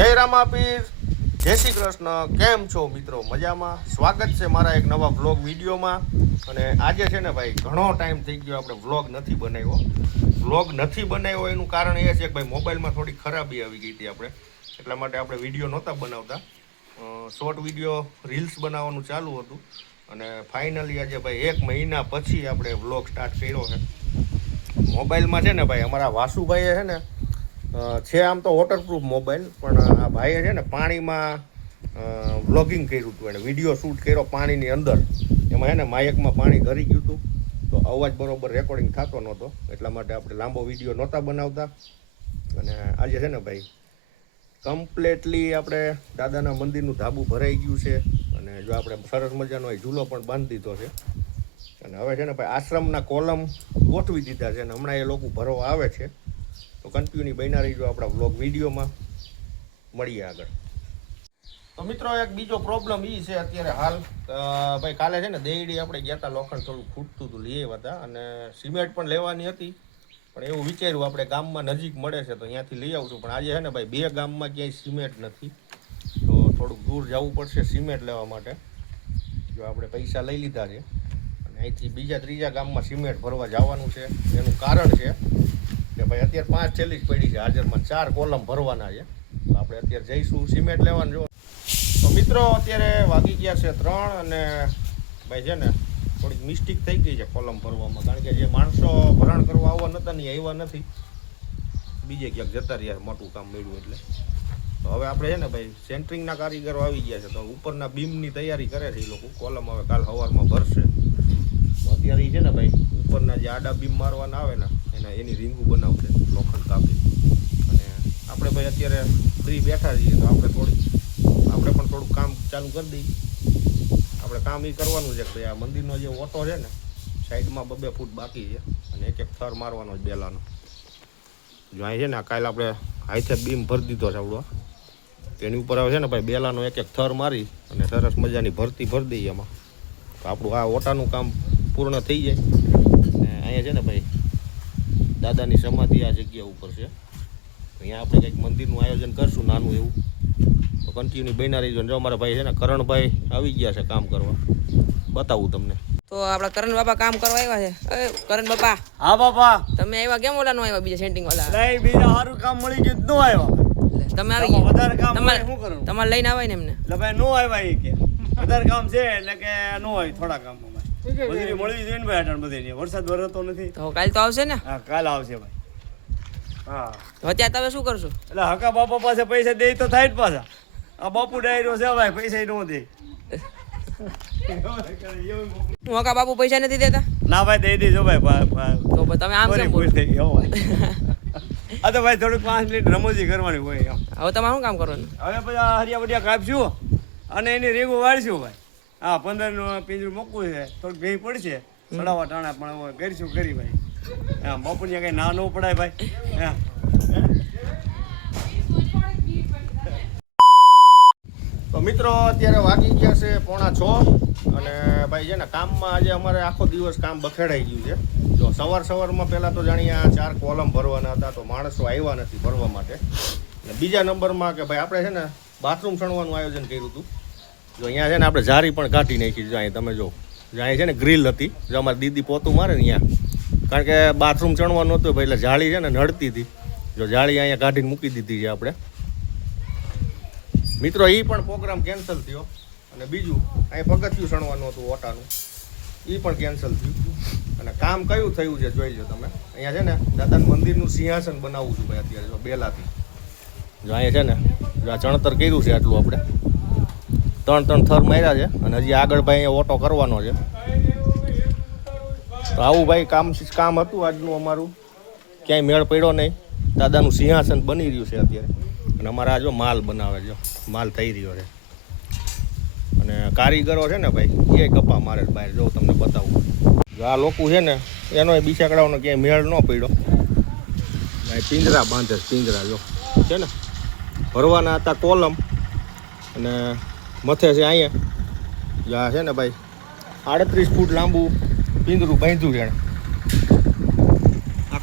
જય રામાપીર, જય શ્રી કૃષ્ણ. કેમ છો મિત્રો? મજામાં? સ્વાગત છે મારા એક નવા વ્લોગ વિડીયોમાં. અને આજે છે ને ભાઈ, ઘણો ટાઈમ થઈ ગયો આપણે વ્લોગ નથી બનાવ્યો. એનું કારણ એ છે કે ભાઈ મોબાઈલમાં થોડી ખરાબી આવી ગઈ હતી એટલા માટે આપણે વિડીયો નહોતા બનાવતા. શોર્ટ વિડીયો રીલ્સ બનાવવાનું ચાલુ હતું અને ફાઇનલી આજે ભાઈ 1 મહિના પછી આપણે વ્લોગ સ્ટાર્ટ કર્યો છે. મોબાઈલમાં છે ને ભાઈ, અમારા વાસુભાઈએ છે ને છે આમ તો વોટરપ્રૂફ મોબાઈલ, પણ આ ભાઈએ છે ને પાણીમાં વ્લોગિંગ કર્યું હતું. એને વિડીયો શૂટ કર્યો પાણીની અંદર. એમાં છે ને માયકમાં પાણી ઘરી ગયું હતું, તો અવાજ બરોબર રેકોર્ડિંગ થતો નહોતો. એટલા માટે આપણે લાંબો વિડીયો નહોતા બનાવતા. અને આજે છે ને ભાઈ કમ્પ્લીટલી આપણે દાદાના મંદિરનું ધાબુ ભરાઈ ગયું છે. અને જો આપણે સરસ મજાનો ઝૂલો પણ બાંધી દીધો છે. અને હવે છે ને ભાઈ આશ્રમના કોલમ ગોઠવી દીધા છે અને હમણાં એ લોકો ભરવા આવે છે. તો કન્ટિન્યુ બન્યા રહીજો આપણા વ્લોગ વિડીયોમાં. મળીએ આગળ. તો મિત્રો એક બીજો પ્રોબ્લેમ એ છે અત્યારે હાલ. ભાઈ કાલે છે ને દેયડી આપણે ગયા હતા, લોખંડ થોડું ખૂટતું હતું, લઈ આવ્યા હતા. અને સિમેન્ટ પણ લેવાની હતી, પણ એવું વિચાર્યું આપણે ગામમાં નજીક મળે છે તો અહીંયાથી લઈ આવશું. પણ આજે છે ને ભાઈ 2 ગામમાં ક્યાંય સિમેન્ટ નથી, તો થોડુંક દૂર જવું પડશે સિમેન્ટ લેવા માટે. જો આપણે પૈસા લઈ લીધા છે અને અહીંથી બીજા 3જા ગામમાં સિમેન્ટ ભરવા જવાનું છે. એનું કારણ છે કે ભાઈ અત્યારે 5 છેલ્લી જ પડી છે, હાજરમાં 4 કોલમ ભરવાના છે. તો આપણે અત્યારે જઈશું સિમેન્ટ લેવાનું. જો તો મિત્રો અત્યારે વાગી ગયા છે 3 અને ભાઈ છે ને થોડીક મિસ્ટેક થઈ ગઈ છે કોલમ ભરવામાં. કારણ કે જે માણસો ભરાણ કરવા આવવા નહોતા ને આવ્યા નથી, બીજે ક્યાંક જતા રહ્યા, મોટું કામ મળ્યું એટલે. તો હવે આપણે છે ને ભાઈ સેન્ટરિંગના કારીગરો આવી ગયા છે, તો ઉપરના બીમની તૈયારી કરે છે એ લોકો. કોલમ હવે કાલ સવારમાં ભરશે. તો અત્યારે એ છે ને ભાઈ ઉપરના જે આડા બીમ મારવાના આવે ને એની રીંગું બનાવશે લોખંડ કાપી. અને આપણે ભાઈ અત્યારે ફ્રી બેઠા છીએ, તો આપણે પણ થોડુંક કામ ચાલુ કરી દઈએ. આપણે કામ એ કરવાનું છે કે ભાઈ આ મંદિરનો જે ઓટો છે ને સાઈડમાં 2 ફૂટ બાકી છે અને એક થર મારવાનો જ બેલાનો. જો અહીં છે ને કાલે આપણે હાથે બીમ ભરી દીધો છે આવડો. એની ઉપર આવે છે ને ભાઈ બેલાનો એક થર મારી અને સરસ મજાની ભરતી ભરી દઈએ એમાં. તો આપણું આ ઓટાનું કામ પૂર્ણ થઈ જાય. અને અહીંયા છે ને ભાઈ દાદાની સમાધિ આ જગ્યા ઉપર છે. અહીંયા આપણે કંઈક મંદિરનું આયોજન કરશું નાનું એવું. તો કન્ટિન્યુ બન્યા રહીજો. જો અમારા ભાઈ છે ને કરણભાઈ આવી ગયા છે કામ કરવા, બતાવું તમને. તો આપડા કરણ બાપા કામ કરવા આવ્યા છે. કરણ બાપા. હા બાપા. તમે આવ્યા કેમ? ઓલા નો આવ્યા, બીજા સેન્ટિંગ વાળા? નહીં, બીજા સારું કામ મળી ગયું નો આવ્યા. તમે આવી ગયા, વધારે કામ તમારે શું કરવું? તમારે લઈને આવાય ને એમને. એટલે ભાઈ નો આવ્યા એ કે વધારે કામ છે એટલે કે નો આવી. થોડા કામમાં મજૂરી મળવી જોઈએ ને ભાઈ. અટાણ બધી વરસાદ વરસતો નથી, તો કાલ તો આવશે ને? હા કાલ આવશે ભાઈ. હા અત્યારે તમે શું કરશો? એટલે હકા બાપા પાસે પૈસા દે તો થાય જ પાછા. આ બાપુ ડાયરો છે ભાઈ, પૈસા નો દે. હું હકા બાપુ પૈસા નથી દેતા? ના ભાઈ દઈ દેજો ભાઈ. તો તમે આમ કેમ બોલો? થઈ ગયો ભાઈ. આ તો ભાઈ થોડુંક 5 મિનિટ રમોજી કરવાની હોય. હવે તમારે શું કામ કરવાનું? હવે પછી હરિયા બરિયા કાપશું અને એની રેગું વાળશું ભાઈ. હા 15નું પિંજરું મૂકવું છે, થોડુંક ભેં પડશે સડાવા ટાણા, પણ કરીશું કરી ભાઈ. હા બાપુને કઈ ના ન પડાય ભાઈ. હા તો મિત્રો અત્યારે વાગી ગયા છે 5:45 અને ભાઈ છે ને કામમાં આજે અમારે આખો દિવસ કામ બખેડાઈ ગયું છે. જો સવારમાં પહેલાં તો જાણીએ આ 4 કોલમ ભરવાના હતા, તો માણસો આવ્યા નથી ભરવા માટે. અને બીજા નંબરમાં કે ભાઈ આપણે છે ને બાથરૂમ સણવાનું આયોજન કર્યું હતું. જો અહીંયા છે ને આપણે જારી પણ કાઢી નાખી. જો અહીં તમે જો, અહીંયા છે ને ગ્રીલ હતી, જો અમારી દીદી પોતું મારે ને અહીંયા, કારણ કે બાથરૂમ ચણવાનું હતું ભાઈ, એટલે જાળી છે ને નડતી હતી. જો જાળી અહીંયા કાઢીને મૂકી દીધી છે આપણે. મિત્રો એ પણ પ્રોગ્રામ કેન્સલ થયો. અને બીજું અહીં પગથિયું સણવાનું હતું ઓટાનું, એ પણ કેન્સલ થયું. અને કામ કયું થયું છે જોઈ લો તમે. અહીંયા છે ને દાદાનું મંદિરનું સિંહાસન બનાવવું છું ભાઈ અત્યારે. જો બેલાથી જો અહીંયા છે ને જો આ ચણતર કર્યું છે આટલું આપણે 3 થર માર્યા છે. અને હજી આગળ ભાઈ અહીંયા ઓટો કરવાનો છે. તો આવું ભાઈ કામ હતું આજનું અમારું. ક્યાંય મેળ પડ્યો નહીં. દાદાનું સિંહાસન બની રહ્યું છે અત્યારે. અને અમારા આ જો માલ બનાવે, જો માલ થઈ રહ્યો છે. અને કારીગરો છે ને ભાઈ એ ગપ્પા મારે બહાર. જો તમને બતાવું, જો આ લોકો છે ને એનો બિચાકડાઓનો ક્યાંય મેળ ન પડ્યો ભાઈ. પિંજરા બાંધે, પિંજરા જો છે ને ભરવાના હતા કોલમ. અને મથે છે અહીંયા આ છે ને ભાઈ 38 ફૂટ લાંબુ પિંજરું બાંધ્યું છે.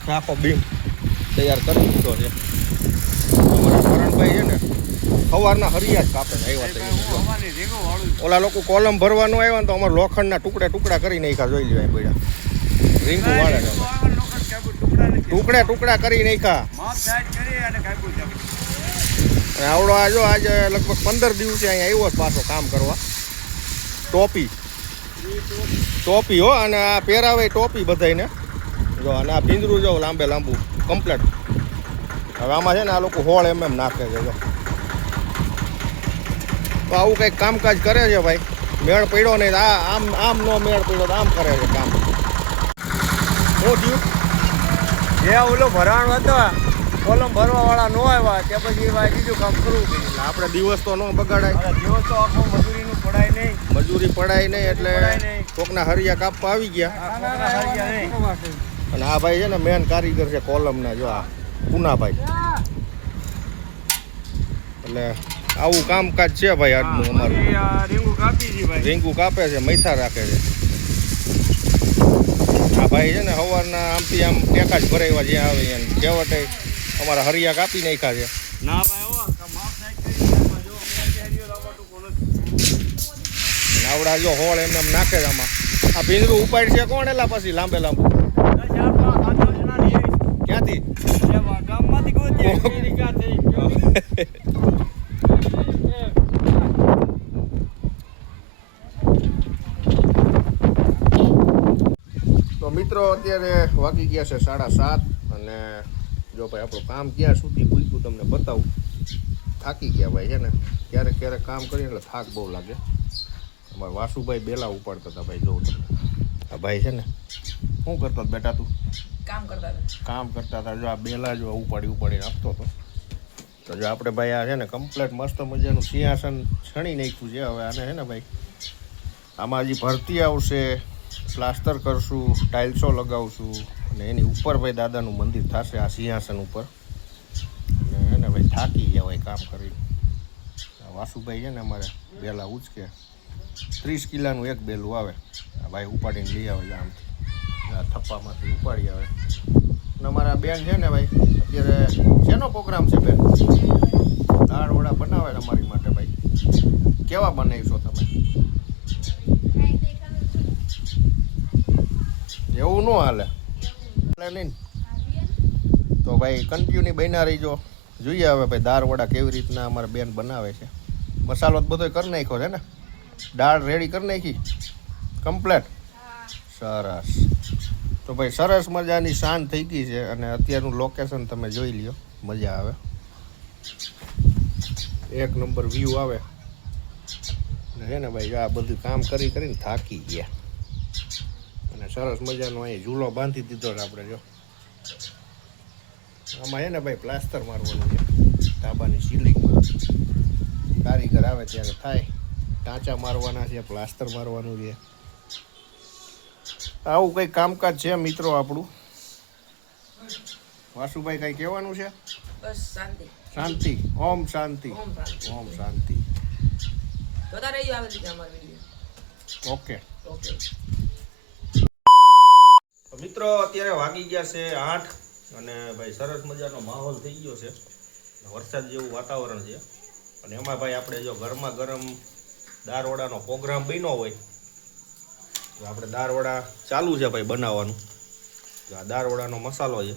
આખો બીમ તૈયાર કરી દીધો છે. અમારા કરણભાઈ છે ને સવારના હરિયા જ કાપે છે. આવ્યા ભાઈ, હું અમારી રીંગો વાળું છું. ઓલા લોકો કોલમ ભરવાનું આવ્યા ને તો અમારે લોખંડના ટુકડા કરી નાખ્યા, જોઈ લ્યો પડ્યા રીંગુ વાળે છે. રીંગો આગળ લોકો કાપુ ટુકડા નથી. ટુકડા કરી નાખ્યા. માપ સાઈડ કરી અને કાપુ છે. અને આવડો આજો આજે લગભગ 15 દિવસે અહીંયા આવ્યો છે પાછો કામ કરવા. ટોપી હો, અને આ પહેરાવે ટોપી બધાને જો, અને આ પિંજરું જો લાંબુ કમ્પ્લેટ. હવે આમાં છે ને આ લોકો હોળ એમ નાખે છે જો. તો આવું કંઈક કામકાજ કરે છે ભાઈ. મેળ પડ્યો નહીં આમ નો મેળ પડ્યો તો આમ કરે છે કામ. શું થયું? જે ઓલો ભરાણ હતો કોલમ ભરવા વાળા નો આવ્યા તે પછી ભાઈ બીજું કામ કરવું પડ્યું. એટલે આપણે દિવસ તો ન બગાડાય, અરે દિવસ તો આખો મજૂરીનું પડાય નહીં. મજૂરી પડાય નહીં, એટલે પડાય નહીં. કોકના હરિયા કાપવા આવી ગયા. આ કોકના હરિયા નહીં. અને આ ભાઈ છે ને મેન કારીગર છે કોલમના, જો આ પૂનાભાઈ. એટલે આવું કામકાજ છે ભાઈ આજનું અમારું. પછી આ રીંગુ કાપી છે ભાઈ. રીંગુ કાપે છે, મૈથા રાખે છે. આ ભાઈ છે ને સવારના આમથી આમ ટેકા જ ભરાવ્યા જ્યાં આવે એને છેવટે અમારા હરિયા કાપી નાખ્યા છે. ના ભાઈ હો, માપ સાઈડ કરી નાખવા જો. અમે હરિયો લાવવાનું કોણ જ. અને આવડા જો હોળ એમ નાખે છે આમાં. આ ભીંદરું ઉપાડ છે કોણ એલા પછી લાંબુ દસ આ 8 જણા લઈ આવી. ક્યાંથી? એવા ગામમાંથી ગોતી. તો મિત્રો અત્યારે વાગી ગયા છે 7:30. અને જો ભાઈ આપણું કામ ક્યાં સુધી પૂછ્યું તમને બતાવું. થાકી ગયા ભાઈ છે ને, ક્યારેક કામ કરીએ એટલે થાક બહુ લાગે. અમારા વાસુભાઈ બેલા ઉપાડતા હતા ભાઈ, જોઉં તમને. આ ભાઈ છે ને શું કરતો હતો બેટા તું? કામ કરતા હતા. જો આ બેલા જો ઉપાડીને આપતો હતો. તો જો આપણે ભાઈ આ છે ને કમ્પ્લેટ મસ્ત મજાનું સિંહાસન છણી નાખ્યું છે. હવે આને છે ને ભાઈ આમાં હજી ભરતી આવશે, પ્લાસ્ટર કરશું, ટાઇલ્સો લગાવશું, અને એની ઉપર ભાઈ દાદાનું મંદિર થશે આ સિંહાસન ઉપર. અને છે ને ભાઈ થાકી ગયા ભાઈ કામ કરીને. વાસુભાઈ છે ને અમારે બેલા ઉચકે 30 કિલાનું એક બેલું આવે. આ ભાઈ ઉપાડીને લઈ આવે આમથી, આ થપ્પામાંથી ઉપાડી આવે. અને અમારા બેન છે ને ભાઈ અત્યારે શેનો પ્રોગ્રામ છે બેન? દાળ વડા બનાવે છે અમારી માટે ભાઈ. કેવા બનાવીશો તમે? એવું ન હાલે નહીં. તો ભાઈ કન્ટિન્યુ બન્યા રહીજો. જોઈએ હવે ભાઈ દાળ વડા કેવી રીતના અમારા બેન બનાવે છે. મસાલો બધો કરી નાખ્યો છે ને, દાળ રેડી કરી નાખી કમ્પ્લેટ. સરસ. તો ભાઈ સરસ મજાની શાંત થઈ ગઈ છે. અને અત્યારનું લોકેશન તમે જોઈ લ્યો, મજા આવે. એક નંબર વ્યૂ આવે. અને છે ને ભાઈ આ બધું કામ કરીને થાકી ગયા. અને સરસ મજાનો અહીં ઝૂલો બાંધી દીધો છે આપણે. જો આમાં છે ને ભાઈ પ્લાસ્ટર મારવાનું છે ધાબાની સીલિંગમાં. કારીગર આવે ત્યારે થાય. ટાંચા મારવાના છે, પ્લાસ્ટર મારવાનું છે. આવું કંઈક કામકાજ છે મિત્રો આપણું. વાસુભાઈ કંઈ કહેવાનું છે? બસ શાંતિ. શાંતિ. ઓમ શાંતિ. ઓમ શાંતિ. જોતા રહીજો આવી રીતે અમારો વિડીયો. ઓકે. ઓકે. મિત્રો અત્યારે વાગી ગયા છે 8. અને ભાઈ સરસ મજાનો માહોલ થઈ ગયો છે. વરસાદ જેવું વાતાવરણ છે. અને એમાં ભાઈ આપણે જો ગરમા ગરમ દાળવડાનો પ્રોગ્રામ બન્યો હોય તો આપણે દાળવડા ચાલુ છે ભાઈ બનાવવાનું. આ દાળવડાનો મસાલો છે,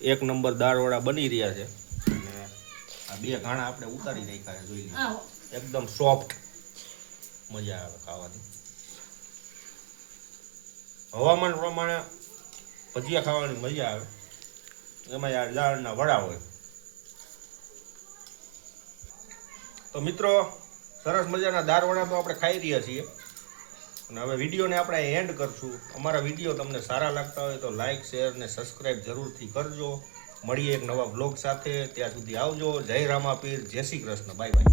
1 નંબર દાળવડા બની રહ્યા છે. અને આ 2 ઘાણા આપણે ઉતારી નાખ્યા છે, જોઈ લો. એકદમ સોફ્ટ, મજા આવે ખાવાની. હવામાન પ્રમાણે ભજીયા ખાવાની મજા આવે. એમાં યાર દાળના વડા હોય. તો મિત્રો સરસ મજાના દાળ વડા તો આપણે ખાઈ રહ્યા છીએ. અને હવે વિડીયોને આપણે એન્ડ કરશું. અમારા વિડીયો તમને સારા લાગતા હોય તો લાઇક, શેર ને સબસ્ક્રાઈબ જરૂરથી કરજો. મળીએ એક નવા બ્લોગ સાથે. ત્યાં સુધી આવજો. જય રામાપીર, જય શ્રી કૃષ્ણ. Bye bye.